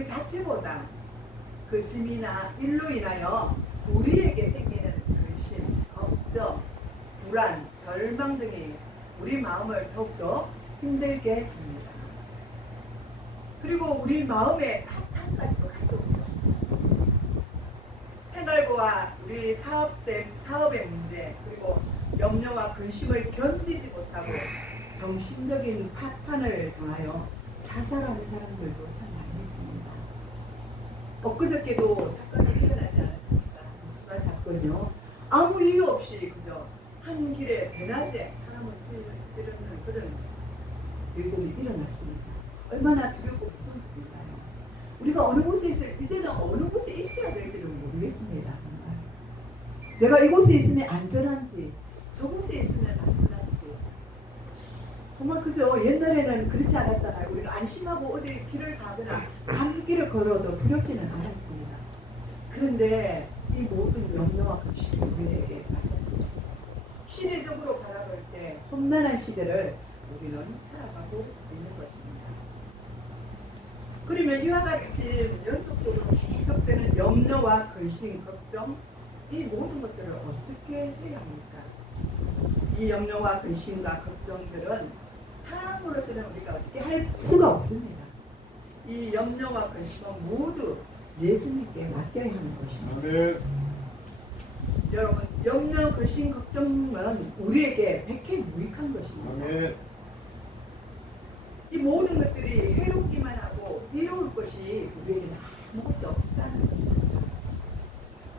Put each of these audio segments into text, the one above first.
그 자체보다 그 짐이나 일로 인하여 우리에게 생기는 근심, 걱정, 불안, 절망 등이 우리 마음을 더욱더 힘들게 합니다. 그리고 우리 마음에 파탄까지도 가져옵니다. 생활고와 우리 사업된 사업의 문제 그리고 염려와 근심을 견디지 못하고 정신적인 파탄을 당하여 자살하는 사람들도 참. 엊그저께도 사건이 일어나지 않았습니까? 무수가 사건이요. 아무 이유 없이 그저 한 길에 대낮에 사람을 찌르- 찌르는 그런 일들이 일어났습니다. 얼마나 두렵고 무서운지 몰라요. 우리가 어느 곳에 있을 이제는 어느 곳에 있어야 될지는 모르겠습니다. 정말. 내가 이곳에 있으면 안전한지 저곳에 있으면 안전한지 정말 그죠 옛날에는 그렇지 않았잖아요. 우리가 안심하고 어디 길을 가거나 감길을 걸어도 두렵지는 않았습니다. 그런데 이 모든 염려와 근심이 우리에게. 시대적으로 바라볼 때 험난한 시대를 우리는 살아가고 있는 것입니다. 그러면 이와 같이 연속적으로 계속되는 염려와 근심, 걱정 이 모든 것들을 어떻게 해야 합니까? 이 염려와 근심과 걱정들은 사람으로서는 우리가 어떻게 할 수가 없습니다. 이 염려와 근심은 모두 예수님께 맡겨야 하는 것입니다. 아멘. 여러분, 염려, 근심, 걱정은 우리에게 백해 무익한 것입니다. 아멘. 이 모든 것들이 해롭기만 하고 이로울 것이 우리에게는 아무것도 없다는 것입니다.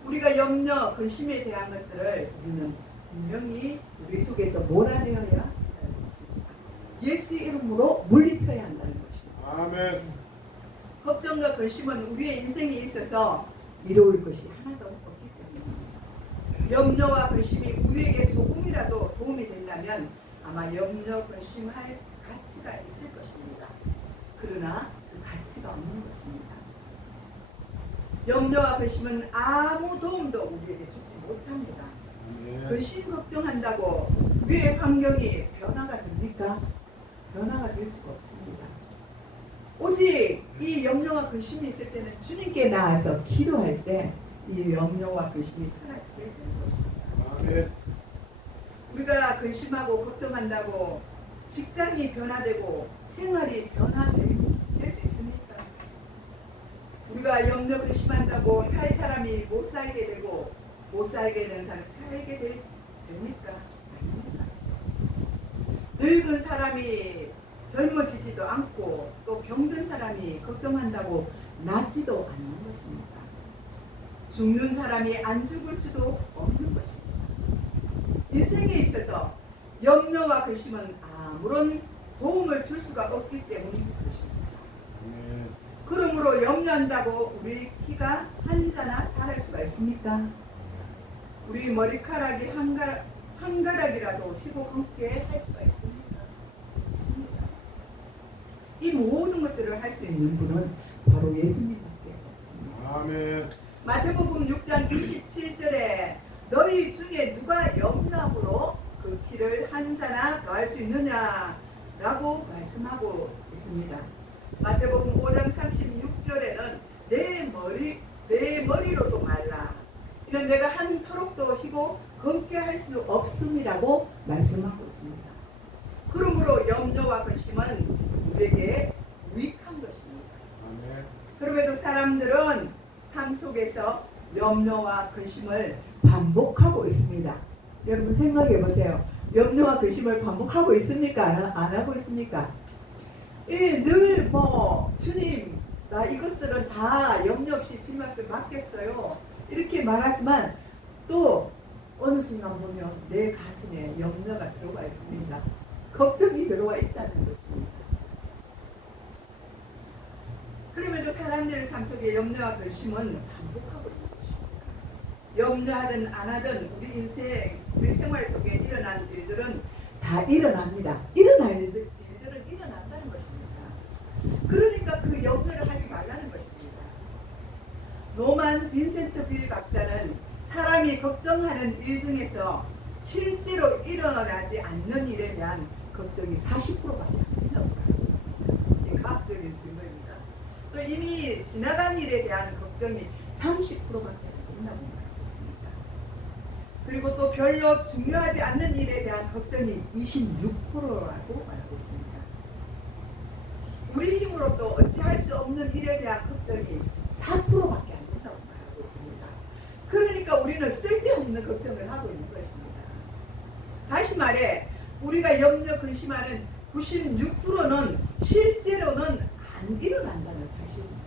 우리가 염려, 근심에 대한 것들을 우리는 분명히 우리 속에서 몰아내어야. 이름으로 물리쳐야 한다는 것입니다. 아멘. 걱정과 근심은 우리의 인생에 있어서 이로울 것이 하나도 없기 때문입니다. 염려와 근심이 우리에게 조금이라도 도움이 된다면 아마 염려, 근심할 가치가 있을 것입니다. 그러나 그 가치가 없는 것입니다. 염려와 근심은 아무 도움도 우리에게 주지 못합니다. 근심 걱정한다고 우리의 환경이 변화가 됩니까? 변화가 될 수가 없습니다. 오직 이 염려와 근심이 있을 때는 주님께 나아서 기도할 때 이 염려와 근심이 사라지게 되는 것입니다. 아멘. 우리가 근심하고 걱정한다고 직장이 변화되고 생활이 변화될 수 있습니까? 우리가 염려 근심한다고 살 사람이 못 살게 되고 못 살게 되는 사람이 살게 되, 됩니까? 아닙니다. 늙은 사람이 젊어지지도 않고 또 병든 사람이 걱정한다고 낫지도 않는 것입니다. 죽는 사람이 안 죽을 수도 없는 것입니다. 인생에 있어서 염려와 근심은 아무런 도움을 줄 수가 없기 때문인 것입니다. 그러므로 염려한다고 우리 키가 한 자나 자랄 수가 있습니까? 우리 머리카락이 한, 가, 한 가락이라도 휘고 함께 할 수가 있습니까? 없습니다. 이 모든 것들을 할 수 있는 분은 바로 예수님밖에 없습니다. 아멘. 마태복음 6장 27절에 너희 중에 누가 염려함으로 그 키를 한 자나 더할 수 있느냐 라고 말씀하고 있습니다. 마태복음 5장 36절에는 내 머리 내 머리로도 말라 이는 내가 한 터럭도 희고 검게 할 수 없음이라고 말씀하고 있습니다. 그러므로 염려와 근심은 우리에게 유익한 것입니다. 그럼에도 사람들은 삶 속에서 염려와 근심을 반복하고 있습니다. 여러분 생각해 보세요. 염려와 근심을 반복하고 있습니까? 안, 하- 하고 있습니까? 예, 늘 뭐 주님 나 이것들은 다 염려 없이 주님 앞에 맡겼어요. 이렇게 말하지만 또 어느 순간 보면 내 가슴에 염려가 들어가 있습니다. 걱정이 들어와 있다는 것입니다. 그럼에도 사람들의 삶 속에 염려와 근심은 반복하고 있는 것입니다. 염려하든 안 하든 우리 인생, 우리 생활 속에 일어난 일들은 다 일어납니다. 일어날 일들, 일들은 일어난다는 것입니다. 그러니까 그 염려를 하지 말라는 것입니다. 노만 빈센트 빌 박사는 사람이 걱정하는 일 중에서 실제로 일어나지 않는 일에 대한 걱정이 40%밖에 안 된다고 하고 있습니다. 과학적인 증거입니다. 또또 이미 지나간 일에 대한 걱정이 30%밖에 안 된다고 말하고 있습니다. 그리고 또 별로 중요하지 않는 일에 대한 걱정이 26%라고 말하고 있습니다. 우리 힘으로 또 어찌할 수 없는 일에 대한 걱정이 4%밖에 안 된다고 말하고 있습니다. 그러니까 우리는 쓸데 없는 걱정을 하고 있는 것입니다. 다시 말해 우리가 염려 근심하는 96%는 실제로는 안 일어난다는 사실입니다.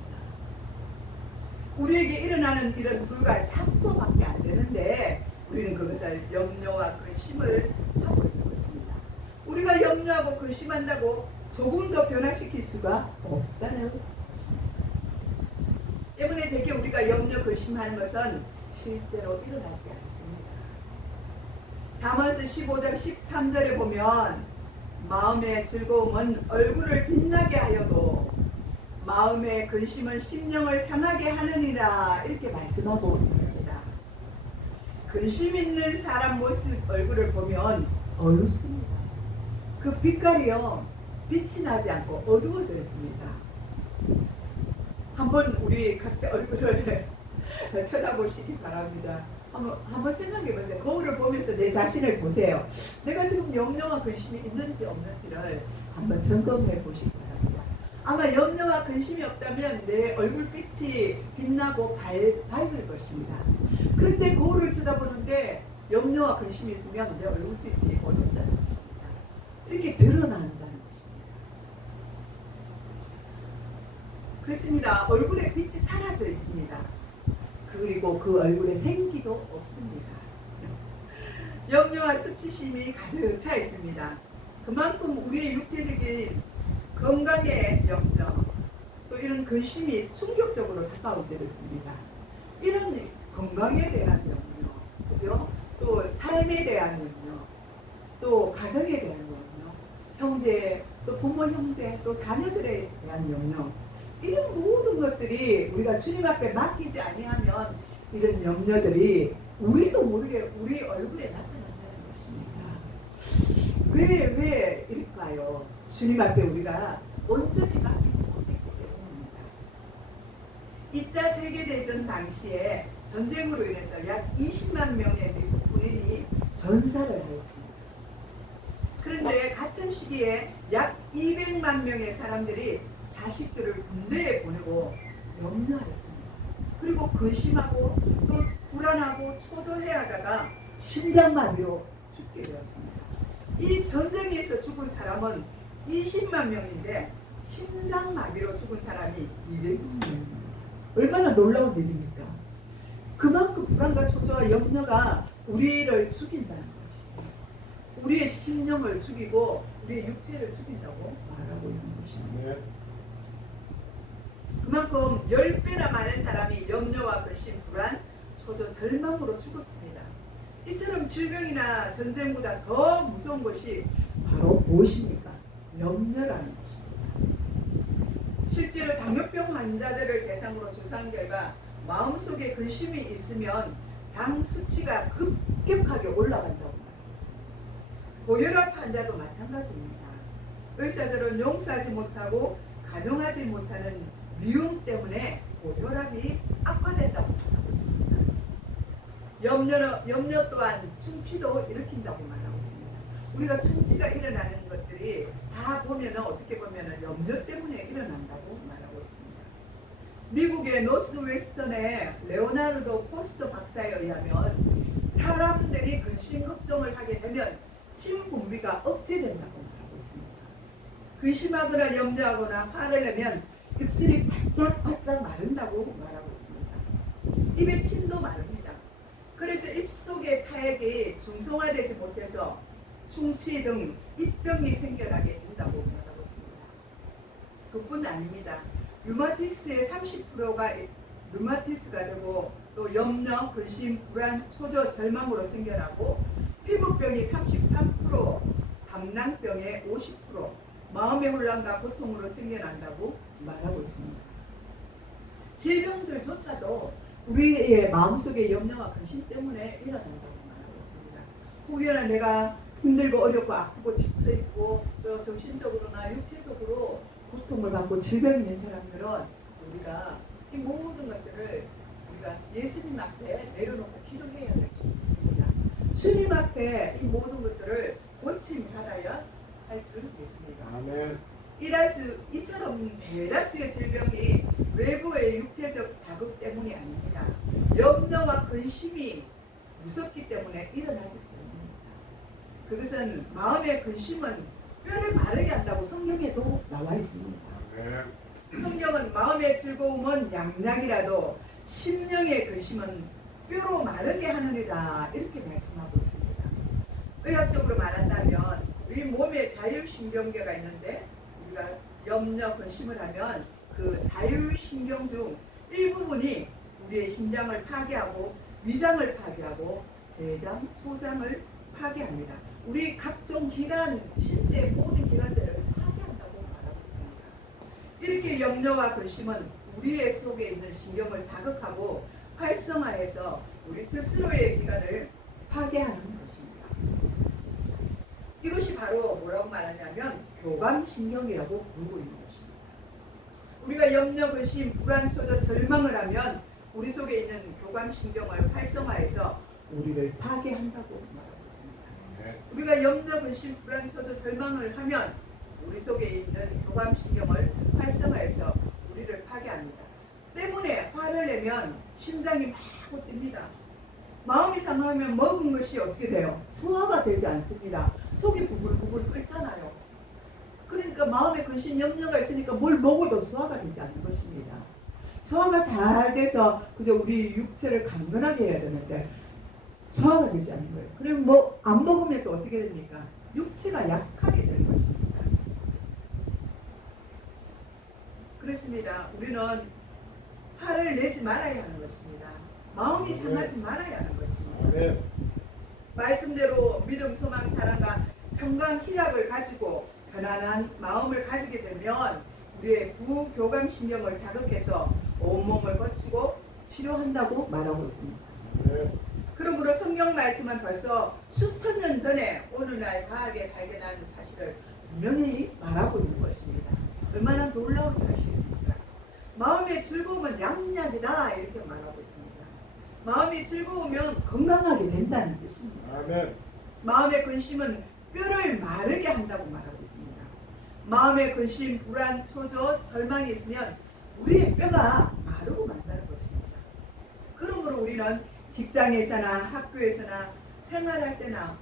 우리에게 일어나는 일은 불과 3%밖에 안 되는데 우리는 그것을 염려와 근심을 하고 있는 것입니다. 우리가 염려하고 근심한다고 조금 더 변화시킬 수가 없다는 것입니다. 때문에 대개 우리가 염려 근심하는 것은 실제로 일어나지 않습니다. 잠언서 15장 13절에 보면 마음의 즐거움은 얼굴을 빛나게 하여도 마음의 근심은 심령을 상하게 하느니라 이렇게 말씀하고 있습니다. 근심 있는 사람 모습 얼굴을 보면 어둡습니다. 그 빛깔이요 빛이 나지 않고 어두워져 있습니다. 한번 우리 각자 얼굴을 쳐다보시기 바랍니다. 한번, 한번 생각해 보세요. 거울을 보면서 내 자신을 보세요. 내가 지금 염려와 근심이 있는지 없는지를 한번 점검해 보시기 바랍니다. 아마 염려와 근심이 없다면 내 얼굴빛이 빛나고 밝, 밝을 것입니다. 그런데 거울을 쳐다보는데 염려와 근심이 있으면 내 얼굴빛이 어둡다는 것입니다. 이렇게 드러난다는 것입니다. 그렇습니다. 얼굴에 빛이 사라져 있습니다. 그리고 그 얼굴에 생기도 없습니다. 염려와 수치심이 가득 차 있습니다. 그만큼 우리의 육체적인 건강에 염려, 또 이런 근심이 충격적으로 다가올 때도 있습니다. 이런 건강에 대한 염려, 그죠? 또 삶에 대한 염려, 또 가정에 대한 염려, 형제, 또 부모 형제, 또 자녀들에 대한 염려, 이런 모든 것들이 우리가 주님 앞에 맡기지 아니하면 이런 염려들이 우리도 모르게 우리 얼굴에 나타난다는 것입니다. 왜, 왜 이럴까요? 주님 앞에 우리가 온전히 맡기지 못했기 때문입니다. 2차 세계대전 당시에 전쟁으로 인해서 약 20만 명의 미국 군인이 전사를 하였습니다. 그런데 같은 시기에 약 200만 명의 사람들이 자식들을 군대에 보내고 염려하였습니다. 그리고 근심하고 또 불안하고 초조해하다가 심장마비로 죽게 되었습니다. 이 전쟁에서 죽은 사람은 20만 명인데 심장마비로 죽은 사람이 200명입니다. 얼마나 놀라운 일입니까? 그만큼 불안과 초조와 염려가 우리를 죽인다는 것입니다. 우리의 심령을 죽이고 우리의 육체를 죽인다고 말하고 있는 것입니다. 그만큼 10배나 많은 사람이 염려와 근심, 불안, 초조, 절망으로 죽었습니다. 이처럼 질병이나 전쟁보다 더 무서운 것이 바로 무엇입니까? 염려라는 것입니다. 실제로 당뇨병 환자들을 대상으로 조사한 결과 마음속에 근심이 있으면 당 수치가 급격하게 올라간다고 말하고 있습니다. 고혈압 환자도 마찬가지입니다. 의사들은 용서하지 못하고 간용하지 못하는 미움 때문에 고혈압이 악화된다고 말하고 있습니다. 염려, 염려 또한 충치도 일으킨다고 말하고 있습니다. 우리가 충치가 일어나는 것들이 다 보면은 어떻게 보면은 염려 때문에 일어난다고 말하고 있습니다. 미국의 노스웨스턴의 레오나르도 포스터 박사에 의하면 사람들이 근심 걱정을 하게 되면 침 분비가 억제된다고 말하고 있습니다. 근심하거나 염려하거나 화를 내면 입술이 바짝바짝 마른다고 말하고 있습니다. 입에 침도 마릅니다. 그래서 입속의 타액이 중성화되지 못해서 충치 등 입병이 생겨나게 된다고 말하고 있습니다. 그뿐 아닙니다. 류마티스의 30%가 류마티스가 되고 또 염려, 근심, 불안, 초조, 절망으로 생겨나고 피부병이 33%, 담낭병의 50%, 마음의 혼란과 고통으로 생겨난다고 말하고 있습니다. 질병들조차도 우리의 마음속의 염려와 근심 때문에 일어난다고 말하고 있습니다. 혹여나 내가 힘들고 어렵고 아프고 지쳐있고 또 정신적으로나 육체적으로 고통을 받고 질병이 있는 사람들은 우리가 이 모든 것들을 우리가 예수님 앞에 내려놓고 기도해야 될줄 믿습니다. 주님 앞에 이 모든 것들을 고침 받아야 할 줄 믿습니다. 아멘. 이라수 이처럼 대다수의 질병이 외부의 육체적 자극 때문이 아닙니다. 염려와 근심이 무섭기 때문에 일어나기 때문입니다. 그것은 마음의 근심은 뼈를 마르게 한다고 성경에도 나와 있습니다. 아멘. 성경은 마음의 즐거움은 양약이라도 심령의 근심은 뼈로 마르게 하느니라 이렇게 말씀하고 있습니다. 의학적으로 말한다면 우리 몸에 자율신경계가 있는데 우리가 염려 근심을 하면 그 자율신경 중 일부분이 우리의 심장을 파괴하고 위장을 파괴하고 대장, 소장을 파괴합니다. 우리 각종 기관, 신체의 모든 기관들을 파괴한다고 말하고 있습니다. 이렇게 염려와 근심은 우리의 속에 있는 신경을 자극하고 활성화해서 우리 스스로의 기관을 파괴하는 것입니다. 이것이 바로 뭐라고 말하냐면 교감신경이라고 부르고 있는 것입니다. 우리가 염려, 근심, 불안, 초조, 절망을 하면 우리 속에 있는 교감신경을 활성화해서 우리를 파괴한다고 말하고 있습니다. 아멘. 우리가 염려, 근심, 불안, 초조, 절망을 하면 우리 속에 있는 교감신경을 활성화해서 우리를 파괴합니다. 때문에 화를 내면 심장이 마구 뜁니다. 마음이 상하면 먹은 것이 어떻게 돼요? 소화가 되지 않습니다. 속이 부글부글 끓잖아요. 그러니까 마음에 근심, 염려가 있으니까 뭘 먹어도 소화가 되지 않는 것입니다. 소화가 잘 돼서 그저 우리 육체를 강건하게 해야 되는데 소화가 되지 않는 거예요. 그럼 뭐 안 먹으면 또 어떻게 됩니까? 육체가 약하게 되는 것입니다. 그렇습니다. 우리는 화를 내지 말아야 하는 것입니다. 마음이 상하지 말아야 하는 것입니다. 아멘. 말씀대로 믿음, 소망, 사랑과 평강, 희락을 가지고 편안한 마음을 가지게 되면 우리의 부교감 신경을 자극해서 온몸을 거치고 치료한다고 말하고 있습니다. 아멘. 그러므로 성경 말씀은 벌써 수천 년 전에 오늘날 과학에 발견한 사실을 분명히 말하고 있는 것입니다. 얼마나 놀라운 사실입니까? 마음의 즐거움은 양약이다 이렇게 말하고 있습니다. 마음이 즐거우면 건강하게 된다는 뜻입니다. 아멘. 마음의 근심은 뼈를 마르게 한다고 말하고 있습니다. 마음의 근심, 불안, 초조, 절망이 있으면 우리의 뼈가 마르고 만다는 것입니다. 그러므로 우리는 직장에서나 학교에서나 생활할 때나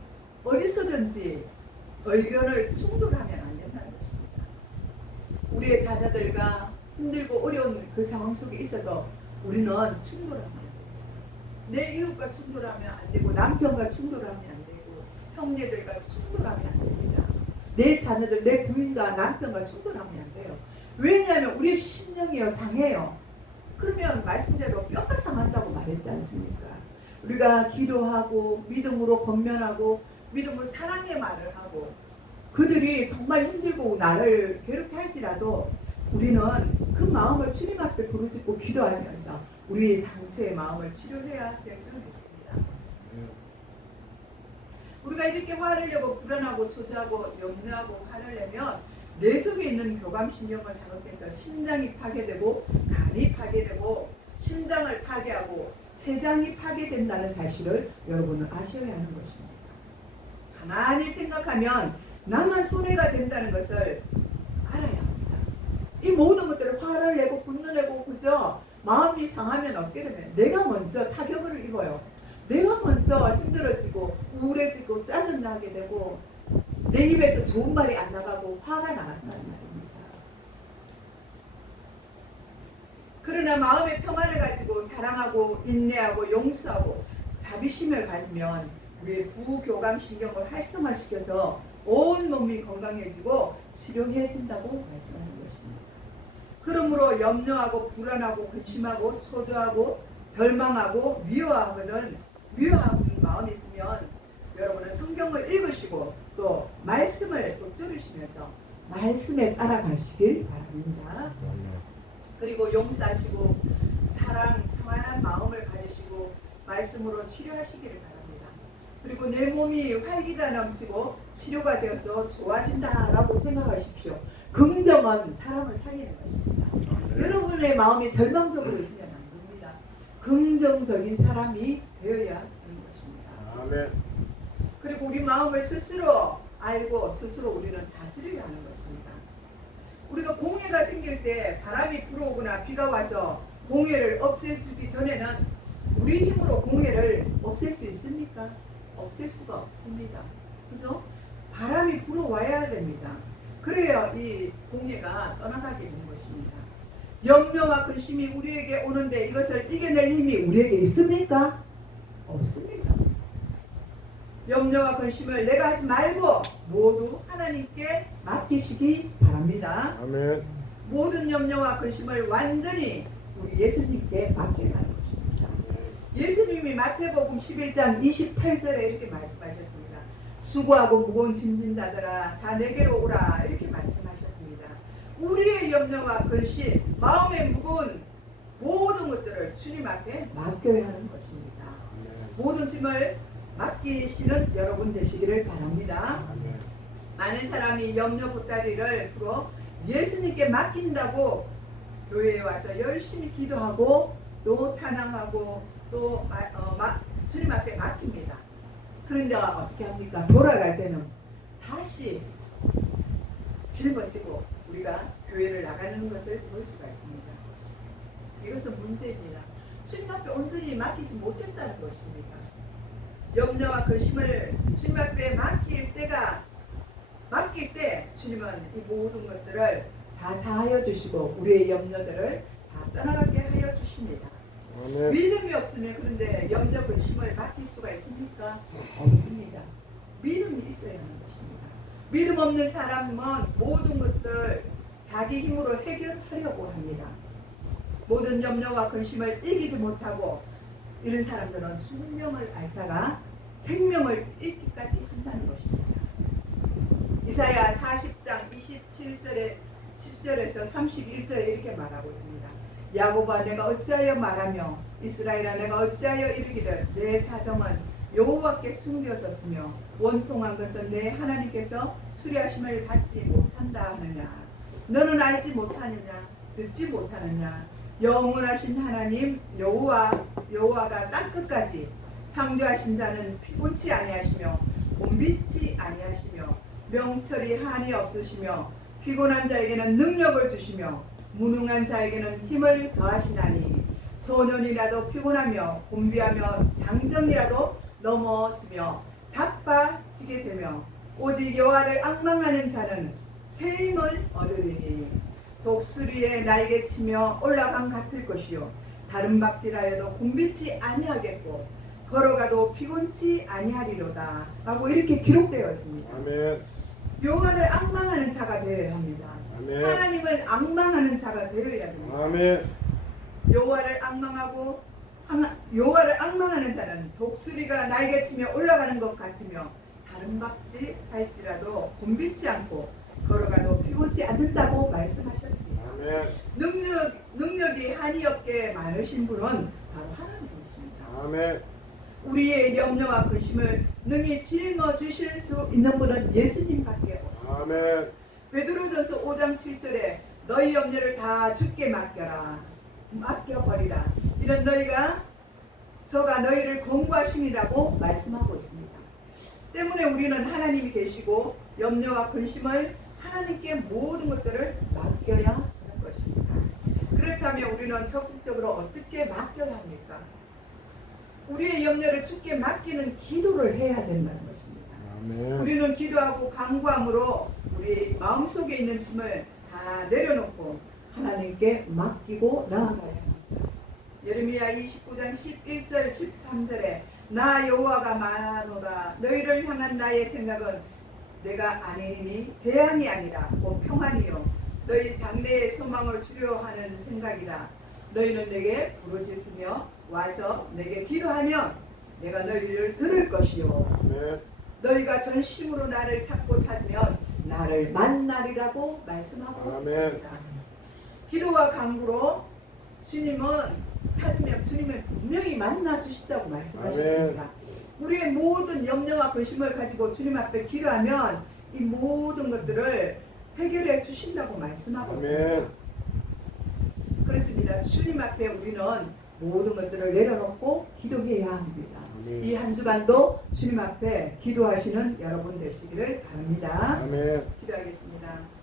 어디서든지 의견을 충돌하면 안 된다는 것입니다. 우리의 자녀들과 힘들고 어려운 그 상황 속에 있어도 우리는 충돌하면. 내 이웃과 충돌하면 안 되고 남편과 충돌하면 안 되고 형제들과 충돌하면 안 됩니다. 내 자녀들, 내 부인과 남편과 충돌하면 안 돼요. 왜냐하면 우리의 심령이요 상해요. 그러면 말씀대로 뼈가 상한다고 말했지 않습니까? 우리가 기도하고 믿음으로 건면하고 믿음으로 사랑의 말을 하고 그들이 정말 힘들고 나를 괴롭게 할지라도 우리는 그 마음을 주님 앞에 부르짖고 기도하면서 우리 상세의 마음을 치료해야 될 줄 믿습니다. 우리가 이렇게 화를 내고 불안하고 초조하고 염려하고 화를 내면 내 속에 있는 교감신경을 자극해서 심장이 파괴되고 간이 파괴되고 심장을 파괴하고 췌장이 파괴된다는 사실을 여러분은 아셔야 하는 것입니다. 가만히 생각하면 나만 손해가 된다는 것을 알아야 합니다. 이 모든 것들을 화를 내고 분노 내고 그저 마음이 상하면 어떻게 되면 내가 먼저 타격을 입어요. 내가 먼저 힘들어지고 우울해지고 짜증나게 되고 내 입에서 좋은 말이 안 나가고 화가 나간다는 말입니다. 그러나 마음의 평안을 가지고 사랑하고 인내하고 용서하고 자비심을 가지면 우리의 부교감 신경을 활성화시켜서 온 몸이 건강해지고 치료해진다고 말씀하는 것입니다. 그러므로 염려하고 불안하고 근심하고 초조하고 절망하고 미워하거든 미워하는 마음이 있으면 여러분은 성경을 읽으시고 또 말씀을 읊조리시면서 말씀에 따라가시길 바랍니다. 아멘. 그리고 용서하시고 사랑, 평안한 마음을 가지시고 말씀으로 치료하시기를 바랍니다. 그리고 내 몸이 활기가 넘치고 치료가 되어서 좋아진다라고 생각하십시오. 긍정은 사람을 살리는 것입니다. 네. 여러분의 마음이 절망적으로 있으면. 긍정적인 사람이 되어야 하는 것입니다. 아멘. 그리고 우리 마음을 스스로 알고 스스로 우리는 다스려야 하는 것입니다. 우리가 공해가 생길 때 바람이 불어오거나 비가 와서 공해를 없애주기 전에는 우리 힘으로 공해를 없앨 수 있습니까? 없앨 수가 없습니다. 그죠? 바람이 불어와야 됩니다. 그래야 이 공해가 떠나가게 되는 것입니다. 염려와 근심이 우리에게 오는데 이것을 이겨낼 힘이 우리에게 있습니까? 없습니다. 염려와 근심을 내가 하지 말고 모두 하나님께 맡기시기 바랍니다. 아멘. 모든 염려와 근심을 완전히 우리 예수님께 맡겨야 하는 것입니다. 예수님이 마태복음 11장 28절에 이렇게 말씀하셨습니다. 수고하고 무거운 짐진 자들아 다 내게로 오라 이렇게. 우리의 염려와 근심, 마음의 무거운 모든 것들을 주님 앞에 맡겨야 하는 것입니다. 모든 짐을 맡기시는 여러분 되시기를 바랍니다. 많은 사람이 염려 보따리를 풀어 예수님께 맡긴다고 교회에 와서 열심히 기도하고 또 찬양하고 또 마- 어, 마- 주님 앞에 맡깁니다. 그런데 어떻게 합니까? 돌아갈 때는 다시 짊어지고 우리가 교회를 나가는 것을 볼 수가 있습니다. 이것은 문제입니다. 주님 앞에 온전히 맡기지 못했다는 것입니다. 염려와 근심을 주님 앞에 맡길 때가 맡길 때 주님은 이 모든 것들을 다 사하여 주시고 우리의 염려들을 다 떠나가게 하여 주십니다. 믿음이 없으면 그런데 염려 근심을 맡길 수가 있습니까? 없습니다. 믿음이 있어야 것입니다. 믿음 없는 사람은 모든 것들 자기 힘으로 해결하려고 합니다. 모든 염려와 근심을 이기지 못하고 이런 사람들은 숙명을 앓다가 생명을 잃기까지 한다는 것입니다. 이사야 40장 27절에 10절에서 31절에 이렇게 말하고 있습니다. 야곱아 내가 어찌하여 말하며 이스라엘아 내가 어찌하여 이르기를 내 사정은 여호와께 숨겨졌으며 원통한 것은 내 하나님께서 수리하심을 받지 못한다 하느냐? 너는 알지 못하느냐? 듣지 못하느냐? 영원하신 하나님 여호와 여호와가 땅 끝까지 창조하신 자는 피곤치 아니하시며 곤빛지 아니하시며 명철이 한이 없으시며 피곤한 자에게는 능력을 주시며 무능한 자에게는 힘을 더하시나니 소년이라도 피곤하며 곤비하며 장정이라도 넘어지며 자빠지게 되며 오직 여호와를 악망하는 자는 새 힘을 얻으리니 독수리의 날개치며 올라간 같을 것이요 다른 박질하여도 곤비치 아니하겠고 걸어가도 피곤치 아니하리로다 라고 이렇게 기록되어 있습니다. 아멘. 여호와를 악망하는 자가 되어야 합니다. 아멘. 하나님을 악망하는 자가 되어야 합니다. 아멘. 여호와를 악망하고 여호와를 악망하는 자는 독수리가 날개치며 올라가는 것 같으며 다른 박지 할지라도 곤비치 않고 걸어가도 피곤치 않는다고 말씀하셨습니다. 아멘. 능력 능력이 한이 없게 많으신 분은 바로 하나님이십니다. 아멘. 우리의 염려와 근심을 능히 짊어 주실 수 있는 분은 예수님밖에 없습니다. 아멘. 베드로전서 5장 7절에 너희 염려를 다 주께 맡겨라 맡겨버리라 이런 너희가 저가 너희를 권고하심이라고 말씀하고 있습니다 때문에 우리는 하나님이 계시고 염려와 근심을 하나님께 모든 것들을 맡겨야 하는 것입니다 그렇다면 우리는 적극적으로 어떻게 맡겨야 합니까? 우리의 염려를 주께 맡기는 기도를 해야 된다는 것입니다 아멘. 우리는 기도하고 간구함으로 우리 마음속에 있는 짐을 다 내려놓고 하나님께 맡기고 나아가야 합니다. 예레미야 29장 11절 13절에 나 여호와가 말하노라 너희를 향한 나의 생각은 내가 아니니 재앙이 아니라 곧 평안이요 너희 장래의 소망을 주려 하는 생각이라 너희는 내게 부르짖으며 와서 내게 기도하면 내가 너희를 들을 것이요 아멘. 너희가 전심으로 나를 찾고 찾으면 나를 만나리라고 말씀하고 아멘. 있습니다. 기도와 간구로 주님은 찾으면 주님을 분명히 만나 주신다고 말씀하셨습니다. 우리의 모든 염려와 근심을 가지고 주님 앞에 기도하면 이 모든 것들을 해결해 주신다고 말씀하고 있습니다. 그렇습니다. 주님 앞에 우리는 모든 것들을 내려놓고 기도해야 합니다. 이 한 주간도 주님 앞에 기도하시는 여러분 되시기를 바랍니다. 아멘. 기도하겠습니다.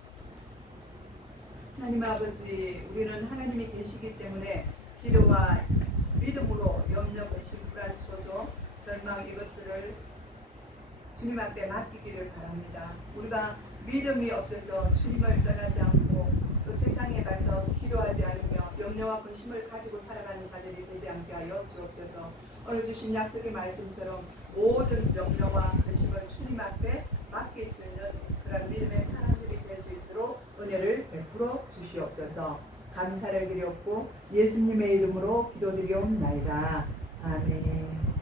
하나님 아버지, 우리는 하나님이 계시기 때문에 기도와 믿음으로 염려, 근심, 불안, 초조, 절망 이것들을 주님 앞에 맡기기를 바랍니다. 우리가 믿음이 없어서 주님을 떠나지 않고 또 세상에 가서 기도하지 않으며 염려와 근심을 가지고 살아가는 자들이 되지 않게 하여 주옵소서. 오늘 주신 약속의 말씀처럼 모든 염려와 근심을 주님 앞에 맡길 수 있는 그런 믿음의 있도록 은혜를 베풀어 주시옵소서. 감사를 드렸고 예수님의 이름으로 기도드리옵나이다. 아멘.